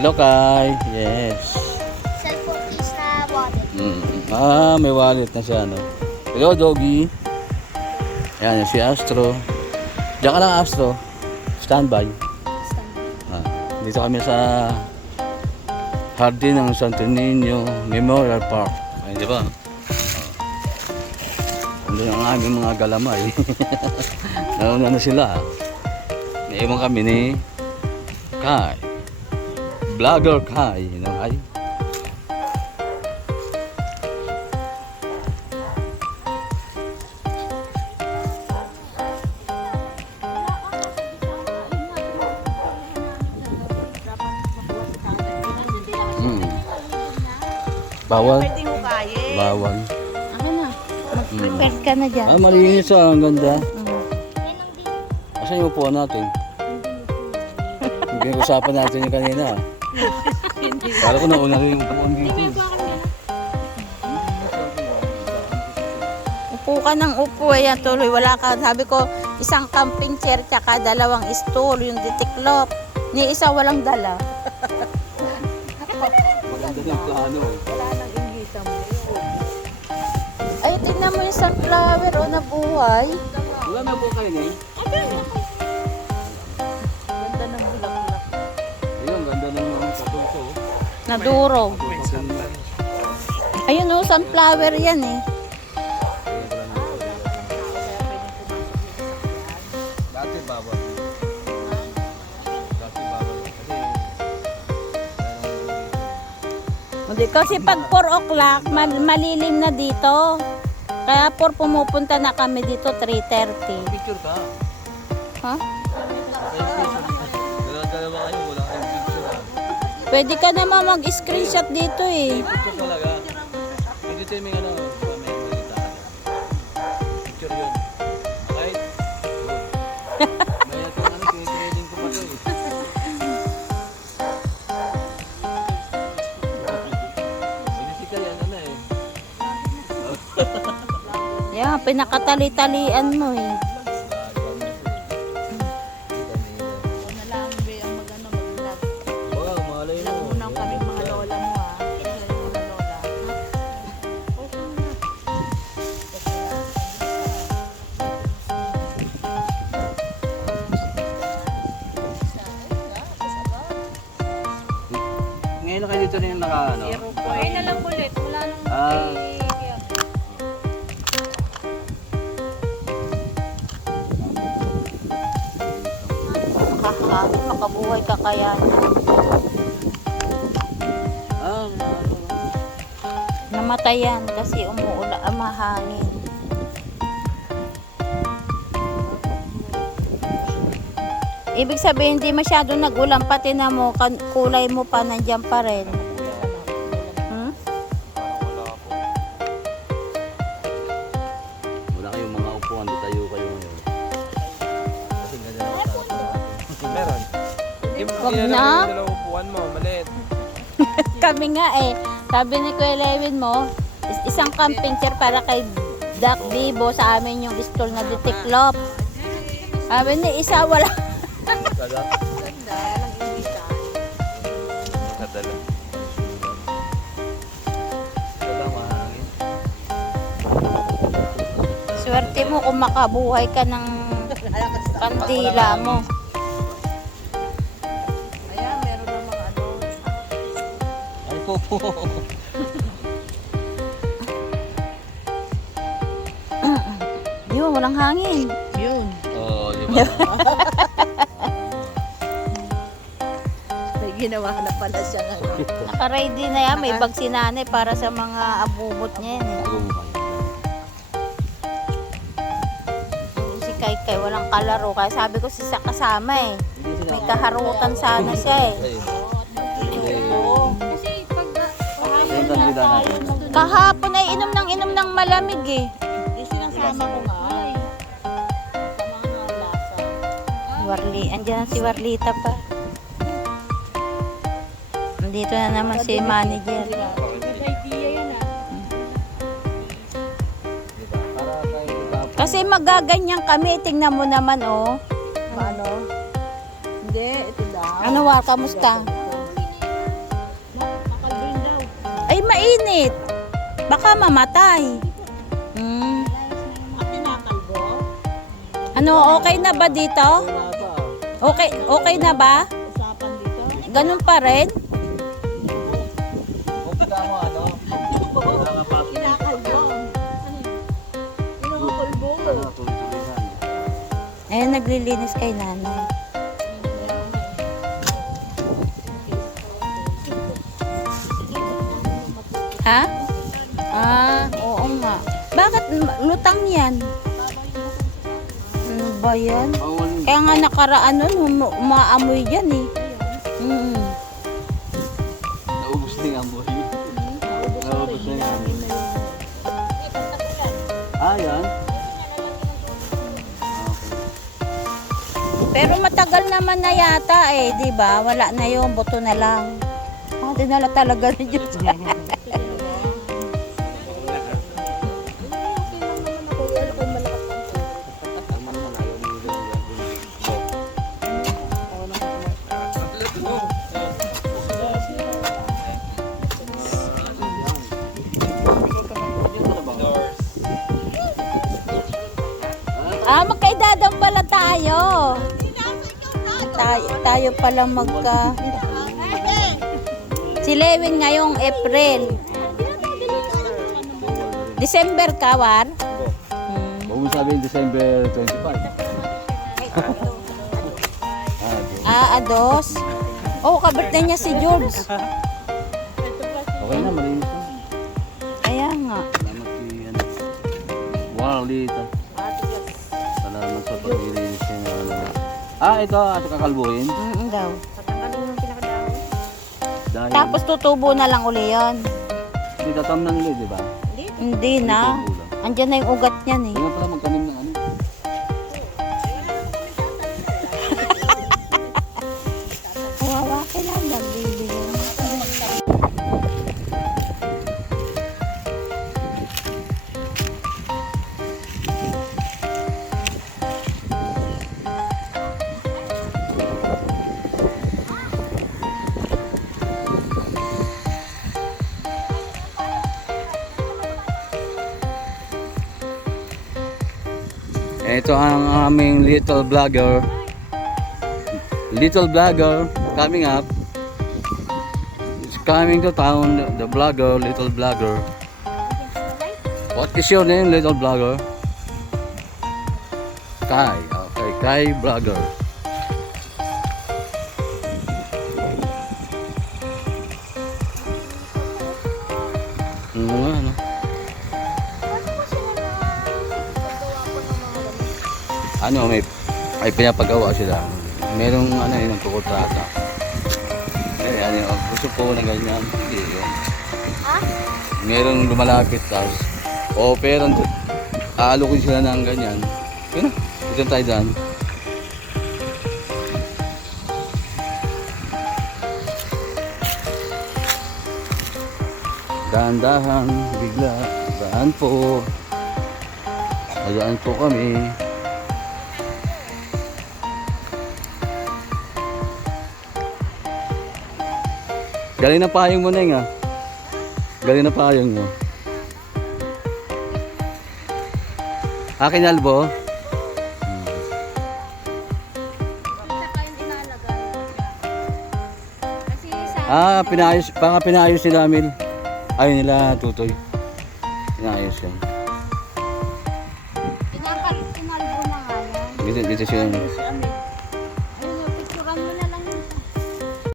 Hello, Kai. Yes. Cellphone case na wallet. May wallet na siya, no? Hello, Doggy. Ayan, si Astro. Diyan ka lang, Astro. Standby. Dito kami sa Hardin ng Santo Niño Memorial Park. Ayun, di ba? Andun ang aming mga galamay. Nauna na sila. Naiwan kami ni Kai. Vlogger Kai. You know, Kai? Bawal. Bawal. Ano na? Mag-prepare ka na dyan. Malinis ang ganda. Asan yung upuan natin? Yung usapan natin yung kanina. Para ko nauna rin yung upuan dito. Upo ka ng upo. Ayan, tuloy. Wala ka. Sabi ko, isang camping chair tsaka dalawang stool. Yung ditiklop. Ni isa walang dala. Maganda ng plano. Ay, tingnan mo yung sunflower o nabuhay. Wala na po kayo eh. Ganda ng bulaklak. Ayun, ganda ng kapul ko. Nadurog. Ayun o, sunflower yan eh. Dati bawal. Dati bawal. Hindi, kasi pag 4 o'clock, malilim na dito. Kaya pumupunta na kami dito 3:30. Picture ka. Ha? Dalawa kayo, wala kayong picture. Pwede ka naman mag-screenshot dito eh. Picture talaga. Hindi tayo may ano, may malita. Picture yun. Okay? May itong ano, tinitrading ko pa to eh. Physical yan ano eh. Yeah, pinakatali-talian mo eh. Wala, malay mo. Ngayon na kayo dito rin naka ano? Ayun na lang ulit. Wala nang makabuhay ka kaya namatayan kasi umuula ang mahangin. Ibig sabihin hindi masyado nagulan pati na mo kulay mo pa nandiyan pa rin. Wala kayong mga upuan, di tayo kayo ngayon. Kasi ganda na Meron. Wag na. Dalawang upuan mo, maliit. Kami nga eh. Sabi ni Kuya Lewin mo, isang camping chair para kay Doc Bibo sa amin yung stool na ditiklop. Sabi ni isa wala. Ganda. Nadala. Ganda, mahangin. Swerte mo kung makabuhay ka ng kandila mo. Ayan, meron namang ano. Ay po po. Di ba, walang hangin. Yun. Oo, di ba? May ginawa na pala siya ngayon. Naka-ready na yan. May bag si nanay para sa mga abubot niya yan eh. Si Kai walang kalaro. Kaya sabi ko si sa kasama eh. May kaharutan sana siya eh. Kahapon ay inom ng malamig eh. Sinasama ko nga. Sama nga lasa. Andiyan si Warlita pa. Nandito na naman si manager. Idea yan ah. Kasi magaganyan kami. Tingnan mo naman oh. Paano? Hindi, ito daw. Ano wa, kamusta? mainit. Baka mamatay. Hmm. Ano, okay na ba dito? Okay na ba? Ganun pa rin? Eh, naglilinis kay nanay. Ha? Oo nga. Bakit lutang yan? Ano ba yan? Kaya nga nakaraan nun, umaamoy yan eh. Naubos na yung amoy. Naubos na yung amoy. Yan. Pero matagal naman na yata eh, di ba? Wala na yung buto na lang. Dinala talaga ni Diyos. Magkaedadang pala tayo. Tayo pala magka... Si Lewin ngayong April. December ka, War? Huwag mo sabihin December 25. Ados. Oh, kabirthday niya si George. Okay na, malinis na. Kaya nga. Salamat si ano. Wow, Lita. Salamat sa paglilinis niya. Ito, sa kakalbuhin. Daw. Dahil, Tapos tutubo na lang uli yun. hindi tatamnan ulit, di ba? Hindi na. Andiyan na yung ugat niyan eh. Kaya pala magtanim ng ano. Kawawa ka lang, nagbibigyan. Ito ang aming little vlogger. Little vlogger coming up. It's coming to town, the vlogger, little vlogger. What is your name, little vlogger? Kai. Okay, Kai vlogger. Ano? Ano, may pinapagawa sila. Merong ano yun, nagkukontrata. Eh, ano, gusto po na ganyan. Hindi yun. Merong lumalapit tapos, pero aalukin sila ng ganyan. Yun na, ito tayo dyan. Dahan-dahan, bigla, saan po? Ayaan po kami. Galing na payong mo na nga. Galing na payong mo. Akin albo. Pinayos nila Amil. Ayaw nila Tutoy. Pinayos yan. Tinalbo na nga yan. Dito siya. Si Amil.